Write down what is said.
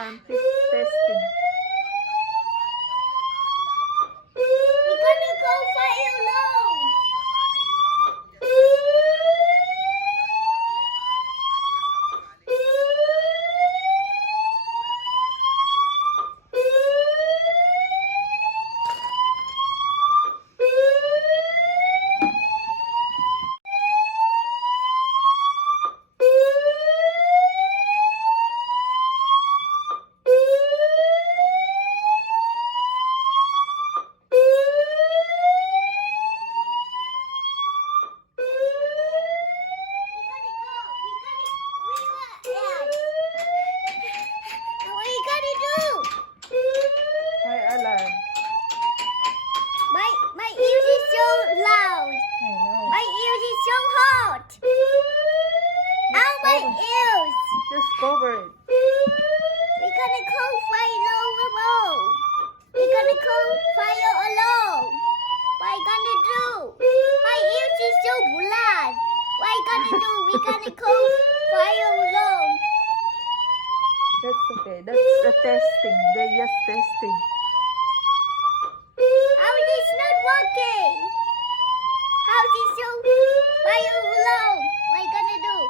alarm. Testing. We're gonna go fire alone. What are you gonna do? Fire alarm. My ears is so loud. I know. My ears is so hot. Ow, my ears. Just cover it. We're gonna call fire alone. We're gonna call fire alone. What you gonna do? My ears is so blood. What you gonna do? We're gonna call fire alone. That's okay. That's the testing. They're just testing. How is this not working? How is this so fire alone? What you gonna do?